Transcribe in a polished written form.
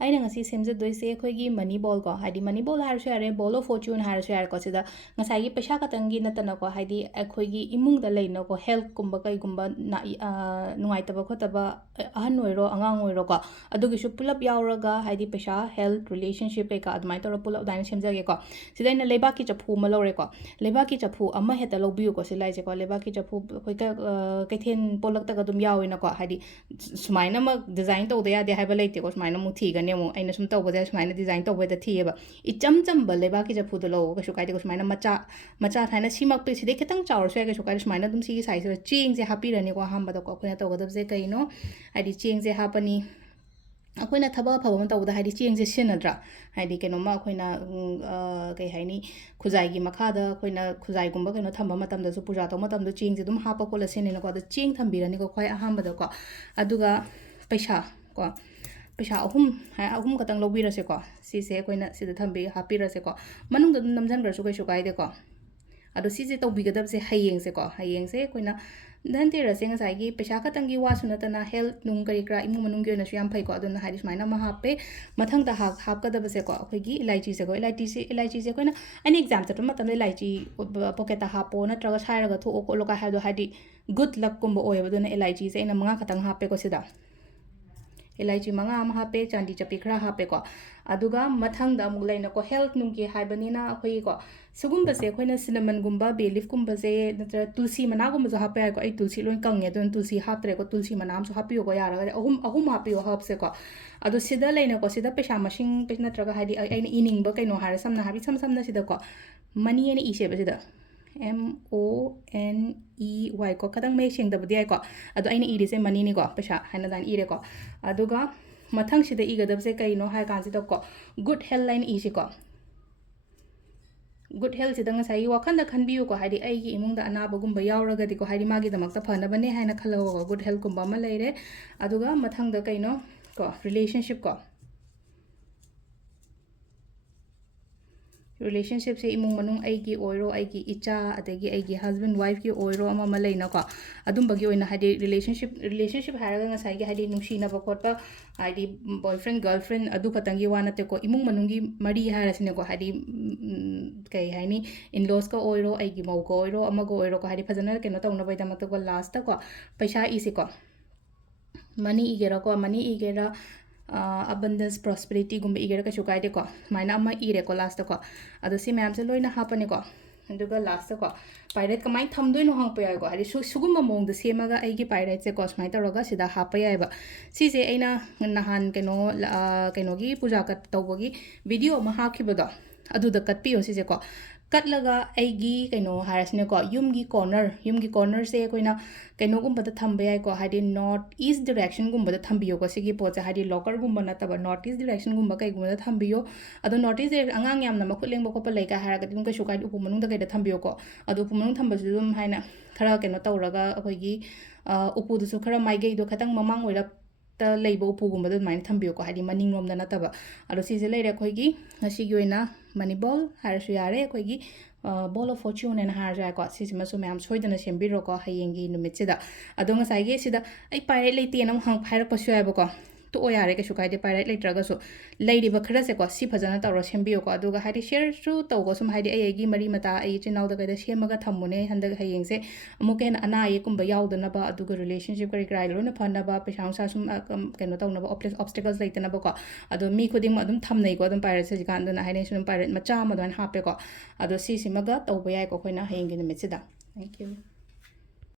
ꯑꯩꯅ ꯉꯁꯤ ꯁꯦꯝꯖꯗꯣꯏꯁꯦ ꯑꯩꯈꯣꯏꯒꯤ ꯃꯅꯤ ꯕꯣꯜ ꯀꯣ ꯍꯥꯏꯗꯤ ꯃꯅꯤ ꯕꯣꯜ ꯍꯥꯏꯔꯁꯨ ꯌꯥꯔꯦ ꯕꯣꯜ ꯑꯣꯐ ꯐꯣꯔꯆꯨꯟ ꯍꯥꯏꯔꯁꯨ ꯌꯥꯔꯦꯀꯣ ꯁꯤꯗ ꯉꯁꯥꯏꯒꯤ ꯄꯩꯁꯥ ꯈꯛꯇꯪꯒꯤ ꯅꯠꯇꯅꯀꯣ ꯍꯥꯏꯗꯤ ꯑꯩꯈꯣꯏꯒꯤ ꯏꯃꯨꯡꯗ ꯂꯩꯅꯀꯣ ꯍꯦꯜꯊꯀꯨꯝꯕ ꯀꯩꯒꯨꯝꯕ ꯅꯨꯡꯉꯥꯏꯇꯕ ꯈꯣꯠꯇꯕ ꯑꯍꯟ ꯑꯣꯏꯔꯣ ꯑꯉꯥꯡ ꯑꯣꯏꯔꯣꯀꯣ ꯑꯗꯨꯒꯤꯁꯨ ꯄꯨꯂꯞ ꯌꯥꯎꯔꯒ ꯍꯥꯏꯗꯤ ꯄꯩꯁꯥ ꯍꯦꯜꯊ ꯔꯤꯂꯦꯁꯟꯁꯤꯞ ꯀꯩꯀꯥ ꯑꯗꯨꯃꯥꯏꯅ ꯇꯧꯔꯒ ꯄꯨꯂꯞ ꯑꯗꯨꯃꯥꯏꯅ ꯁꯦꯝꯖꯒꯦꯀꯣ ꯁꯤꯗ ꯑꯩꯅ ꯂꯩꯕꯥꯛꯀꯤ ꯆꯐꯨ ꯑꯃ ꯂꯧꯔꯦꯀꯣ ꯂꯩꯕꯥꯛꯀꯤ ꯆꯐꯨ ꯑꯃ ꯍꯦꯛꯇ ꯂꯧꯕꯤꯌꯨꯀꯣ ꯁꯤ ꯂꯥꯏꯁꯦꯀꯣ ꯂꯩꯕꯥꯛꯀꯤ ꯆꯐꯨ ꯑꯩꯈꯣꯏ ꯀꯩꯊꯦꯜ ꯄꯣꯠꯂꯛꯇꯒ ꯑꯗꯨꯝ ꯌꯥꯎꯋꯦꯅꯀꯣ ꯍꯥꯏꯗꯤ ꯁꯨꯃꯥꯏꯅꯃꯛ ꯗꯤꯖꯥꯏꯟ ꯇꯧꯗ ꯌꯥꯗꯦ ꯍꯥꯏꯕ ꯂꯩꯇꯦꯀꯣ ꯁꯨꯃꯥꯏꯅ ꯑꯃꯨꯛ ꯊꯤꯒꯅꯤ ꯑꯃꯨꯛ ꯑꯩꯅ ꯁꯨꯝ ꯇꯧꯕꯗ ꯁꯨꯃꯥꯏꯅ ꯗꯤꯖꯥꯏꯟ ꯇꯧꯕꯗ ꯊꯤꯌꯦꯕ ꯏꯆꯝ ꯆꯝꯕ ꯂꯩꯕꯥꯛꯀꯤ ꯆꯐꯨꯗꯣ ꯂꯧ ꯀꯩꯁꯨ ꯀꯥꯏꯗꯦꯀꯣ ꯁꯨꯃꯥꯏꯅ ꯃꯆꯥ ꯁꯨꯃꯥꯏꯅ ꯁꯤꯃꯛꯇꯤ ꯁꯤꯗꯩ ꯈꯤꯇꯪ ꯆꯥꯎꯔꯁꯨ ꯌꯥꯏ ꯀꯩꯁꯨ ꯀꯥꯏꯗꯦ ꯁꯨꯃꯥꯏꯅ ꯑꯗꯨꯝ ꯁꯤꯒꯤ ꯁꯥꯏꯖꯁꯤꯗ ꯆꯦꯡꯁꯦ ꯍꯥꯞꯄꯤꯔꯅꯤꯀꯣ ꯑꯍꯥꯟꯕꯗꯀꯣ ꯑꯩꯈꯣꯏꯅ ꯇꯧꯒꯗꯕꯁꯦ ꯀꯩꯅꯣ ꯍꯥꯏꯗꯤ ꯆꯦꯡꯁꯦ ꯍꯥꯞꯄꯅꯤ ꯑꯩꯈꯣꯏꯅ ꯊꯕꯛ ꯑꯐꯕ ꯑꯃ ꯇꯧꯕꯗ ꯍꯥꯏꯗꯤ ꯆꯦꯡꯁꯦ ꯁꯤꯖꯤꯟꯅꯗ꯭ꯔꯥ ꯍꯥꯏꯗꯤ ꯀꯩꯅꯣꯝꯃ ꯑꯩꯈꯣꯏꯅ ꯀꯩ ꯍꯥꯏꯅꯤ ꯈꯨꯖꯥꯏꯒꯤ ꯃꯈꯥꯗ ꯑꯩꯈꯣꯏꯅ ꯈꯨꯖꯥꯏꯒꯨꯝꯕ ꯀꯩꯅꯣ ꯊꯝꯕ ꯃꯇꯝꯗꯁꯨ ꯄꯨꯖꯥ ꯇꯧꯕ ꯃꯇꯝꯗ ꯆꯦꯡꯁꯦ ꯑꯗꯨꯝ ꯍꯥꯞꯄ ꯈꯣꯠꯂ ꯁꯤꯖꯤꯟꯅꯩꯅꯀꯣ ꯑꯗꯣ ꯆꯦꯡ ꯊꯝꯕꯤꯔꯅꯤꯀꯣ ꯈ꯭ꯋꯥꯏ ꯑꯍꯥꯟꯕꯗꯀꯣ ꯑꯗꯨꯒ ꯄꯩꯁꯥ ꯀꯣ ꯄꯩꯁꯥ ꯑꯍꯨꯝ ꯈꯛꯇꯪ ꯂꯧꯕꯤꯔꯁꯦꯀꯣ ꯁꯤꯁꯦ ꯑꯩꯈꯣꯏꯅ ꯁꯤꯗ ꯍꯥꯞꯄꯤꯔꯁꯦꯀꯣ ꯃꯅꯨꯡꯗ ꯑꯗꯨꯝ ꯅꯝꯁꯤꯟꯈ꯭ꯔꯁꯨ ꯀꯩꯁꯨ ꯀꯥꯏꯗꯦꯀꯣ ꯑꯗꯣ ꯁꯤꯁꯦ ꯇꯧꯕꯤꯒꯗꯕꯁꯦ ꯍꯌꯦꯡꯁꯦꯀꯣ ꯍꯌꯦꯡꯁꯦ ꯑꯩꯈꯣꯏꯅ ꯙꯟꯇꯦꯔꯁꯁꯦ ꯉꯁꯥꯏꯒꯤ ꯄꯩꯁꯥ ꯈꯛꯇꯪꯒꯤ ꯋꯥꯁꯨ ꯅꯠꯇꯅ ꯍꯦꯜꯊ ꯅꯨꯡ ꯀꯔꯤ ꯀꯔꯥ ꯏꯃꯨꯡ ꯃꯅꯨꯡꯒꯤ ꯑꯣꯏꯅꯁꯨ ꯌꯥꯝ ꯐꯩꯀꯣ ꯑꯗꯨꯅ ꯍꯥꯏꯗꯤ ꯁꯨꯃꯥꯏꯅ ꯑꯃ ꯍꯥꯞꯄꯦ ꯃꯊꯪꯗ ꯍꯥꯞꯀꯗꯕꯁꯦꯀꯣ ꯑꯩꯈꯣꯏꯒꯤ ꯏꯂꯥꯏꯆꯤꯁꯦꯀꯣ ꯏꯂꯥꯏꯆꯤꯁꯦ ꯑꯩꯈꯣꯏꯅ ꯑꯩꯅ ꯑꯦꯛꯖꯥꯝ ꯆꯠꯄ ꯃꯇꯝꯗ ꯏꯂꯥꯏꯆꯤ ꯄꯣꯀꯦꯠꯇ ꯍꯥꯞꯄꯣ ꯅꯠꯇ꯭ꯔꯒ ꯁꯥꯏꯔꯒ ꯊꯣꯛꯑꯣ ꯈꯣꯠꯂꯣ ꯀꯥꯏ ꯍꯥꯏꯕꯗꯣ ꯍꯥꯏꯗꯤ ꯒꯨꯗ ꯂꯛꯀꯨꯝꯕ ꯑꯣꯏꯌꯦꯕ ꯑꯗꯨꯅ ꯏꯂꯥꯏꯆꯤꯁꯦ ꯑꯩꯅ 5 ꯈꯛꯇꯪ ꯍꯥꯞꯄꯦꯀꯣ ꯁꯤꯗ ꯏꯂꯥꯏꯆꯤ 5 ꯑꯃ ꯍꯥꯞꯄꯦ ꯆꯥꯟꯗꯤ ꯆꯞꯄꯤ ꯈꯔ ꯍꯥꯞꯄꯦꯀꯣ ꯑꯗꯨꯒ ꯃꯊꯪꯗ ꯑꯃꯨꯛ ꯂꯩꯅꯀꯣ ꯍꯦꯜꯊ ꯅꯨꯡꯒꯤ ꯍꯥꯏꯕꯅꯤꯅ ꯑꯩꯈꯣꯏꯒꯤꯀꯣ ꯁꯤꯒꯨꯝꯕꯁꯦ ꯑꯩꯈꯣꯏꯅ ꯁꯤꯅꯃꯟꯒꯨꯝꯕ ꯕꯦ ꯂꯤꯐꯀꯨꯝꯕꯁꯦ ꯅꯠꯇ꯭ꯔꯒ ꯇꯨꯜꯁꯤ ꯃꯅꯥꯒꯨꯝꯕꯁꯨ ꯍꯥꯞꯄ ꯌꯥꯏꯀꯣ ꯑꯩ ꯇꯨꯜꯁꯤ ꯂꯣꯏ ꯀꯪꯉꯦ ꯑꯗꯨꯅ ꯇꯨꯜꯁꯤ ꯍꯥꯞꯇ꯭ꯔꯦꯀꯣ ꯇꯨꯜꯁꯤ ꯃꯅꯥ ꯑꯃꯁꯨ ꯍꯥꯞꯄꯤꯌꯨꯀꯣ ꯌꯥꯔꯒꯗꯤ ꯑꯍꯨꯝ ꯍꯥꯞꯄꯤꯌꯣ ꯍꯥꯞꯁꯦꯀꯣ ꯑꯗꯣ ꯁꯤꯗ ꯂꯩꯅꯀꯣ ꯁꯤꯗ ꯄꯩꯁꯥ ꯃꯁꯤꯡ ꯅꯠꯇ꯭ꯔꯒ ꯍꯥꯏꯗꯤ ꯑꯩꯅ ꯏꯅꯤꯡꯕ ꯀꯩꯅꯣ ꯍꯥꯏꯔꯦ ꯁꯝꯅ ꯍꯥꯏꯕꯤ ꯁꯝꯅ ꯁꯤꯗꯀꯣ ꯃꯅꯤ ꯑꯅ ꯏꯁꯦꯕ ꯁꯤꯗ MONEY ꯀꯣ ꯈꯤꯇꯪ ꯃꯌꯦꯛ ꯁꯦꯡꯗꯕꯗꯤ ꯌꯥꯏꯀꯣ ꯑꯗꯣ ꯑꯩꯅ ꯏꯔꯤꯁꯦ ꯃꯅꯤꯅꯤꯀꯣ ꯄꯩꯁꯥ ꯍꯥꯏꯅ ꯑꯗꯨꯃꯥꯏꯅ ꯏꯔꯦꯀꯣ ꯑꯗꯨꯒ ꯃꯊꯪꯁꯤꯗ ꯏꯒꯗꯕꯁꯦ ꯀꯩꯅꯣ ꯍꯥꯏ ꯀꯥꯟꯁꯤꯗꯀꯣ ꯒꯨꯗ ꯍꯦꯜꯊ ꯂꯥꯏꯅ ꯏꯁꯤꯀꯣ ꯒꯨꯗ ꯍꯦꯜꯊꯁꯤꯗ ꯉꯁꯥꯏꯒꯤ ꯋꯥꯈꯟꯗ ꯈꯟꯕꯤꯌꯨꯀꯣ ꯍꯥꯏꯗꯤ ꯑꯩꯒꯤ ꯏꯃꯨꯡꯗ ꯑꯅꯥꯕꯒꯨꯝꯕ ꯌꯥꯎꯔꯒꯗꯤꯀꯣ ꯍꯥꯏꯗꯤ ꯃꯥꯒꯤꯗꯃꯛꯇ ꯐꯅꯕꯅꯦ ꯍꯥꯏꯅ ꯈꯜꯂꯒꯀꯣ ꯒꯨꯗ ꯍꯦꯜꯊꯀꯨꯝꯕ ꯑꯃ ꯂꯩꯔꯦ ꯑꯗꯨꯒ ꯃꯊꯪꯗ ꯀꯩꯅꯣ ꯀꯣ ꯔꯤꯂꯦꯁꯟꯁꯤꯞ ꯀꯣ ꯔꯤꯂꯦꯁꯟꯁꯤꯞꯁꯦ ꯏꯃꯨꯡ ꯃꯅꯨꯡ ꯑꯩꯒꯤ ꯑꯣꯏꯔꯣ ꯑꯩꯒꯤ ꯏꯆꯥ ꯑꯗꯒꯤ ꯑꯩꯒꯤ ꯍꯁꯕꯦꯟ ꯋꯥꯏꯐꯀꯤ ꯑꯣꯏꯔꯣ ꯑꯃ ꯂꯩꯅꯀꯣ ꯑꯗꯨꯝꯕꯒꯤ ꯑꯣꯏꯅ ꯍꯥꯏꯗꯤ ꯔꯤꯂꯦꯁꯟꯁꯤꯞ ꯍꯥꯏꯔꯒ ꯉꯁꯥꯏꯒꯤ ꯍꯥꯏꯗꯤ ꯅꯨꯡꯁꯤꯅꯕ ꯈꯣꯠꯄ ꯍꯥꯏꯗꯤ ꯕꯣꯏꯐ꯭ꯔꯦꯟ ꯒꯔꯜꯐ꯭ꯔꯦꯟ ꯑꯗꯨ ꯈꯛꯇꯪꯒꯤ ꯋꯥ ꯅꯠꯇꯦꯀꯣ ꯏꯃꯨꯡ ꯃꯅꯨꯡꯒꯤ ꯃꯔꯤ ꯍꯥꯏꯔꯁꯤꯅꯦꯀꯣ ꯍꯥꯏꯗꯤ ꯀꯩ ꯍꯥꯏꯅꯤ ꯏꯟꯂꯣꯁꯀ ꯑꯣꯏꯔꯣ ꯑꯩꯒꯤ ꯃꯧꯒ ꯑꯣꯏꯔꯣ ꯑꯃꯒ ꯑꯣꯏꯔꯣꯀꯣ ꯍꯥꯏꯗꯤ ꯐꯖꯅ ꯀꯩꯅꯣ ꯇꯧꯅꯕꯒꯤꯗꯃꯛꯇꯀꯣ ꯂꯥꯁꯇꯀꯣ ꯄꯩꯁꯥ ꯏꯁꯤꯀꯣ ꯃꯅꯤ ꯏꯒꯦꯔꯥꯀꯣ ꯃꯅꯤ ꯏꯒꯦꯔꯥ abundance prosperity ꯒꯨꯝꯕ ꯏꯒꯦꯔꯥ ꯀꯩꯁꯨ ꯀꯥꯏꯗꯦꯀꯣ ꯁꯨꯃꯥꯏꯅ ꯑꯃ ꯏꯔꯦꯀꯣ ꯂꯥꯁꯇꯀꯣ ꯑꯗꯣ ꯁꯤ ꯃꯌꯥꯝꯁꯦ ꯂꯣꯏꯅ ꯍꯥꯞꯄꯅꯤꯀꯣ ꯑꯗꯨꯒ ꯂꯥꯁꯇꯀꯣ ꯄꯥꯏꯔꯦꯠ ꯀꯃꯥꯏꯅ ꯊꯝꯗꯣꯏꯅꯣ ꯍꯪꯉꯛꯄ ꯌꯥꯏꯀꯣ ꯍꯥꯏꯗꯤ ꯁꯤꯒꯨꯝꯕ ꯃꯑꯣꯡꯗ ꯁꯦꯝꯃꯒ ꯑꯩꯒꯤ ꯄꯥꯏꯔꯦꯠꯁꯦꯀꯣ ꯁꯨꯃꯥꯏꯅ ꯇꯧꯔꯒ ꯁꯤꯗ ꯍꯥꯞꯄ ꯌꯥꯏꯕ ꯁꯤꯁꯦ ꯑꯩꯅ ꯅꯍꯥꯟ ꯀꯩꯅꯣꯒꯤ ꯄꯨꯖꯥ ꯇꯧꯕꯒꯤ ꯚꯤꯗꯤꯑꯣ ꯑꯃ ꯍꯥꯞꯈꯤꯕꯗꯣ ꯑꯗꯨꯗ ꯀꯠꯄꯤꯌꯣ ꯁꯤꯁꯦꯀꯣ ꯀꯠꯂꯒ ꯑꯩꯒꯤ ꯀꯩꯅꯣ ꯍꯥꯏꯔꯁꯤꯅꯦꯀꯣ ꯌꯨꯝꯒꯤ ꯀꯣꯔꯅꯔꯁꯦ ꯑꯩꯈꯣꯏꯅ ꯀꯩꯅꯣꯒꯨꯝꯕꯗ ꯊꯝꯕ ꯌꯥꯏꯀꯣ ꯍꯥꯏꯗꯤ ꯅꯣꯔꯠ ꯏꯁ ꯗꯤꯔꯦꯛꯁꯟꯒꯨꯝꯕꯗ ꯊꯝꯕꯤꯌꯣꯀꯣ ꯁꯤꯒꯤ ꯄꯣꯠꯁꯦ ꯍꯥꯏꯗꯤ ꯂꯣꯀꯔꯒꯨꯝꯕ ꯅꯠꯇꯕ ꯅꯣꯔꯠ ꯏꯁ ꯗꯤꯔꯦꯛꯁꯟꯒꯨꯝꯕ ꯀꯩꯒꯨꯝꯕꯗ ꯊꯝꯕꯤꯌꯣ ꯑꯗꯣ ꯅꯣꯔꯠ ꯏꯁ ꯗꯤꯔꯦꯛꯁꯟ ꯑꯉꯥꯡ ꯌꯥꯝꯅ ꯃꯈꯨꯠ ꯂꯦꯡꯕ ꯈꯣꯠꯄ ꯂꯩꯀꯥ ꯍꯥꯏꯔꯒꯗꯤ ꯑꯗꯨꯝ ꯀꯩꯁꯨ ꯀꯥꯏꯗꯦ ꯎꯄꯨ ꯃꯅꯨꯡꯗ ꯀꯩꯗ ꯊꯝꯕꯤꯌꯣꯀꯣ ꯑꯗꯣ ꯎꯄꯨ ꯃꯅꯨꯡ ꯊꯝꯕꯁꯨ ꯑꯗꯨꯝ ꯍꯥꯏꯅ ꯈꯔ ꯀꯩꯅꯣ ꯇꯧꯔꯒ ꯑꯩꯈꯣꯏꯒꯤ ꯎꯄꯨꯗꯨꯁꯨ ꯈꯔ ꯃꯥꯏꯀꯩꯗꯣ ꯈꯤꯇꯪ ꯃꯃꯥꯡ ꯑꯣꯏꯔꯞ ꯂꯩꯕ ꯎꯄꯨꯒꯨꯝꯕꯗ ꯑꯗꯨꯃꯥꯏꯅ ꯊꯝꯕꯤꯌꯨꯀꯣ ꯍꯥꯏꯗꯤ ꯃꯅꯤꯡꯂꯣꯝꯗ ꯅꯠꯇꯕ ꯑꯗꯣ ꯁꯤꯁꯦ ꯂꯩꯔꯦ ꯑꯩꯈꯣꯏꯒꯤ ꯉꯁꯤꯒꯤ ꯑꯣꯏꯅ ꯃꯅꯤ ꯕꯣꯜ ꯍꯥꯏꯔꯁꯨ ꯌꯥꯔꯦ ꯑꯩꯈꯣꯏꯒꯤ ꯕꯣꯜ ꯑꯣꯐ ꯐꯣꯔꯆꯨꯟ ꯍꯥꯏꯅ ꯍꯥꯏꯔꯁꯨ ꯌꯥꯏꯀꯣ ꯁꯤꯁꯤꯃꯁꯨ ꯃꯌꯥꯝ ꯁꯣꯏꯗꯅ ꯁꯦꯝꯕꯤꯔꯣꯀꯣ ꯍꯌꯦꯡꯒꯤ ꯅꯨꯃꯤꯠꯁꯤꯗ ꯑꯗꯣ ꯉꯁꯥꯏꯒꯤ ꯁꯤꯗ ꯑꯩ ꯄꯥꯏꯔꯦꯠ ꯂꯩꯇꯦꯅ ꯑꯃꯨꯛ ꯍꯥꯏꯔꯛꯄꯁꯨ ꯌꯥꯏꯕꯀꯣ ꯇꯣꯛꯑꯣ ꯌꯥꯔꯦ ꯀꯩꯁꯨ ꯀꯥꯏꯗꯦ ꯄꯥꯏꯔꯦꯠ ꯂꯩꯇ꯭ꯔꯒꯁꯨ ꯂꯩꯔꯤꯕ ꯈꯔꯁꯦꯀꯣ ꯁꯤ ꯐꯖꯅ ꯇꯧꯔ ꯁꯦꯝꯕꯤꯌꯣꯀꯣ ꯑꯗꯨꯒ ꯍꯥꯏꯗꯤ ꯁꯦꯌꯔꯁꯨ ꯇꯧꯀꯣ ꯁꯨꯝ ꯍꯥꯏꯗꯤ ꯑꯩꯒꯤ ꯃꯔꯤ ꯃꯇꯥ ꯑꯩ ꯏꯆꯤꯜ ꯏꯅꯥꯎꯗ ꯀꯩꯗ ꯁꯦꯝꯃꯒ ꯊꯝꯃꯨꯅꯦ ꯍꯌꯦꯡꯁꯦ ꯑꯃꯨꯛꯀ ꯍꯦꯟꯅ ꯑꯅꯥ ꯑꯌꯦꯛꯀꯨꯝꯕ ꯌꯥꯎꯗꯅꯕ ꯑꯗꯨꯒ ꯔꯤꯂꯦꯁꯟꯁꯤꯞ ꯀꯔꯤ ꯀꯔꯥ ꯂꯣꯏꯅ ꯐꯅꯕ ꯄꯩꯁꯥ ꯅꯨꯡꯁꯥ ꯁꯨꯝ ꯀꯩꯅꯣ ꯇꯧꯅꯕ ꯑꯣꯞꯁꯇꯦꯀꯜꯁ ꯂꯩꯇꯅꯕꯀꯣ ꯑꯗꯣ ꯃꯤ ꯈꯨꯗꯤꯡꯃꯛ ꯑꯗꯨꯝ ꯊꯝꯅꯩꯀꯣ ꯑꯗꯨꯝ ꯄꯥꯏꯔꯦꯠꯁꯦ ꯍꯧꯖꯤꯛꯀꯥꯟꯗꯨꯅ ꯍꯥꯏꯅꯩꯁꯨ ꯑꯗꯨꯝ ꯄꯥꯏꯔꯦꯠ ꯃꯆꯥ ꯑꯃ ꯑꯗꯨꯃꯥꯏꯅ ꯍꯥꯞꯄꯦꯀꯣ ꯑꯗꯣ ꯁꯤꯁꯤꯃꯒ ꯇꯧꯕ ꯌꯥꯏꯀꯣ ꯑꯩꯈꯣꯏꯅ ꯍꯌꯦꯡꯒꯤ ꯅꯨꯃꯤꯠꯁꯤꯗ ꯊꯦꯡꯛ ꯌꯨ